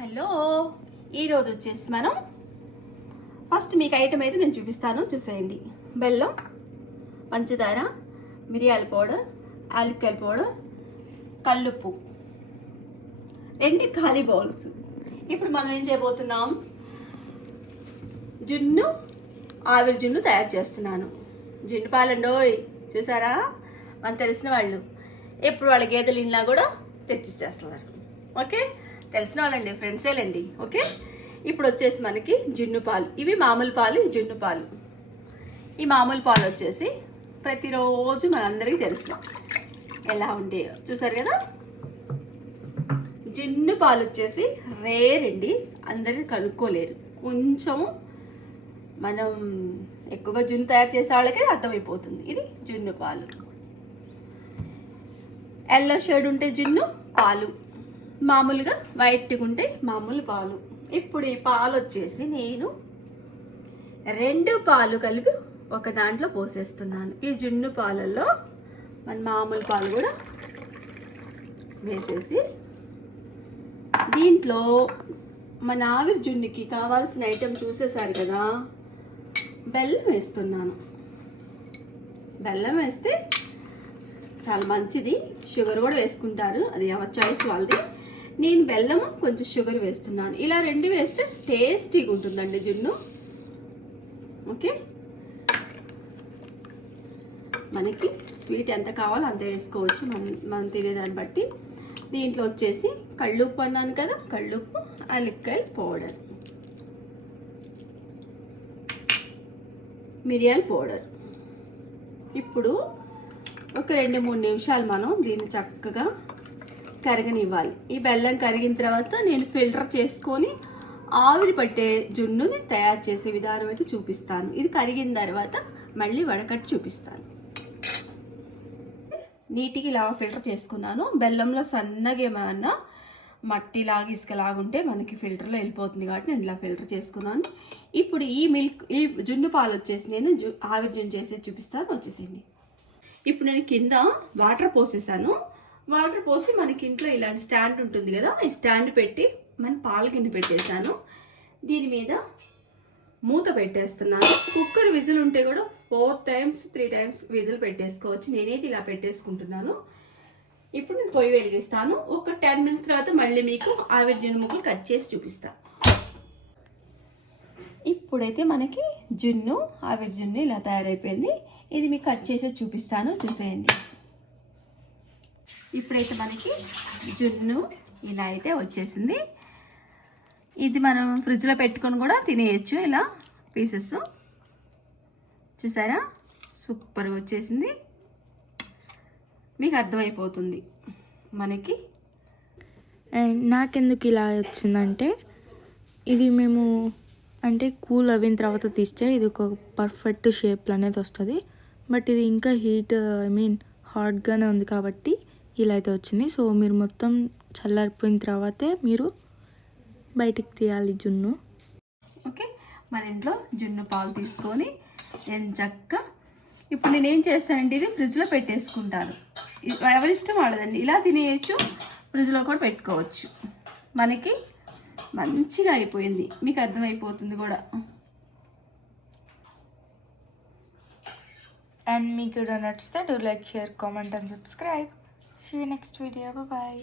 Hello, ఈరోజు వచ్చేసి మనం ఫస్ట్ మీకు ఐటమ్ అయితే నేను చూపిస్తాను, చూసేయండి. బెల్లం, పంచదార, మిరియాల పౌడర్, యాలక్కాయల పౌడర్, కల్లుప్పు, 2 ఖాళీ బౌల్స్. ఇప్పుడు మనం ఏం చేయబోతున్నాం, జున్ను, ఆవిరి జున్ను తయారు చేస్తున్నాను. జున్ను పాలండోయ్, చూసారా? మనకు తెలిసిన వాళ్ళు ఎప్పుడు వాళ్ళ గేదెలు ఇన్లా కూడా తెచ్చిచ్చేస్తున్నారు. ఓకే, తెలిసిన వాళ్ళండి, ఫ్రెండ్సేలండి. ఓకే, ఇప్పుడు వచ్చేసి మనకి జున్ను పాలు, ఇవి మామూలు పాలు, ఈ జున్ను పాలు. ఈ మామూలు పాలు వచ్చేసి ప్రతిరోజు మనందరికీ తెలుసు ఎలా ఉంటాయో, చూసారు కదా. జున్ను పాలు వచ్చేసి రేర్ అండి, అందరికీ కనుక్కోలేరు. కొంచెం మనం ఎక్కువగా జున్ను తయారు చేసే వాళ్ళకే అర్థమైపోతుంది. ఇది జున్ను పాలు. ఎల్లో షేడ్ ఉంటే జున్ను పాలు, మామూలుగా వైట్గా ఉంటే మామూలు పాలు. ఇప్పుడు ఈ పాలు వచ్చేసి నేను 2 పాలు కలిపి ఒక దాంట్లో పోసేస్తున్నాను. ఈ జున్ను పాలల్లో మన మామూలు పాలు కూడా వేసేసి దీంట్లో మన ఆవిరి జున్నుకి కావాల్సిన ఐటెం చూసేసారు కదా, బెల్లం వేస్తున్నాను. బెల్లం వేస్తే చాలా మంచిది, షుగర్ కూడా వేసుకుంటారు, అది ఎవరి చాయిస్ వాళ్ళది. నేను బెల్లము కొంచెం షుగర్ వేస్తున్నాను. ఇలా 2 వేస్తే టేస్టీగా ఉంటుందండి జున్ను. ఓకే, మనకి స్వీట్ ఎంత కావాలో అంత వేసుకోవచ్చు, మనం తినేదాన్ని బట్టి. దీంట్లో వచ్చేసి కళ్ళుప్పు అన్నాను కదా, కళ్ళుప్పు, యాలక్కాయల పౌడర్, మిరియాల పౌడర్. ఇప్పుడు ఒక 2-3 నిమిషాలు మనం దీన్ని చక్కగా కరగనివ్వాలి. ఈ బెల్లం కరిగిన తర్వాత నేను ఫిల్టర్ చేసుకొని ఆవిరి పట్టే జున్నుని తయారు చేసే విధానం అయితే చూపిస్తాను. ఇది కరిగిన తర్వాత మళ్ళీ వడకట్టి చూపిస్తాను. నీటికి ఇలా ఫిల్టర్ చేసుకున్నాను. బెల్లంలో సన్నగా ఏమన్నా మట్టిలాగా ఇసుకలాగుంటే మనకి ఫిల్టర్లో వెళ్ళిపోతుంది కాబట్టి నేను ఇలా ఫిల్టర్ చేసుకున్నాను. ఇప్పుడు ఈ జున్ను పాలు వచ్చేసి నేను ఆవిరి జున్ను చేసి చూపిస్తాను, వచ్చేసింది. ఇప్పుడు నేను కింద వాటర్ పోసేసాను. వాటర్ పోసి మనకి ఇంట్లో ఇలాంటి స్టాండ్ ఉంటుంది కదా, ఈ స్టాండ్ పెట్టి మన పాల కింద పెట్టేశాను. దీని మీద మూత పెట్టేస్తున్నాను. కుక్కర్ విజిల్ ఉంటే కూడా 4 times 3 times విజిల్ పెట్టేసుకోవచ్చు. నేనైతే ఇలా పెట్టేసుకుంటున్నాను. ఇప్పుడు నేను పొయ్యి వెలిగిస్తాను. ఒక 10 minutes తర్వాత మళ్ళీ మీకు ఆవిరి జున్ను ముక్కలు కట్ చేసి చూపిస్తాను. ఇప్పుడైతే మనకి జున్ను, ఆవిరి జున్ను ఇలా తయారైపోయింది. ఇది మీకు కట్ చేసి చూపిస్తాను, చూసేయండి. ఇప్పుడైతే మనకి జున్ను ఇలా అయితే వచ్చేసింది. ఇది మనం ఫ్రిడ్జ్లో పెట్టుకొని కూడా తినేయచ్చు, ఇలా పీసెస్. చూసారా, సూపర్గా వచ్చేసింది. మీకు అర్థమైపోతుంది మనకి. అండ్ నాకెందుకు ఇలా వచ్చిందంటే, ఇది మేము అంటే కూల్ అయిన తర్వాత తీస్తే ఇది ఒక పర్ఫెక్ట్ షేప్లో అనేది వస్తుంది. బట్ ఇది ఇంకా హాట్గానే ఉంది కాబట్టి ఇలా అయితే వచ్చింది. సో మీరు మొత్తం చల్లారిపోయిన తర్వాతే మీరు బయటికి తీయాలి జున్ను. ఓకే, మన ఇంట్లో జున్ను పాలు తీసుకొని చక్కగా ఇప్పుడు నేనేం చేస్తానంటే ఇది ఫ్రిడ్జ్లో పెట్టేసుకుంటాను. ఎవరిష్టం వాళ్ళదండి, ఇలా తినేయచ్చు, ఫ్రిడ్జ్లో కూడా పెట్టుకోవచ్చు. మనకి మంచిగా అయిపోయింది, మీకు అర్థమైపోతుంది కూడా. అండ్ మీకు నచ్చితే do like, share, comment and subscribe. See you next video. Bye bye.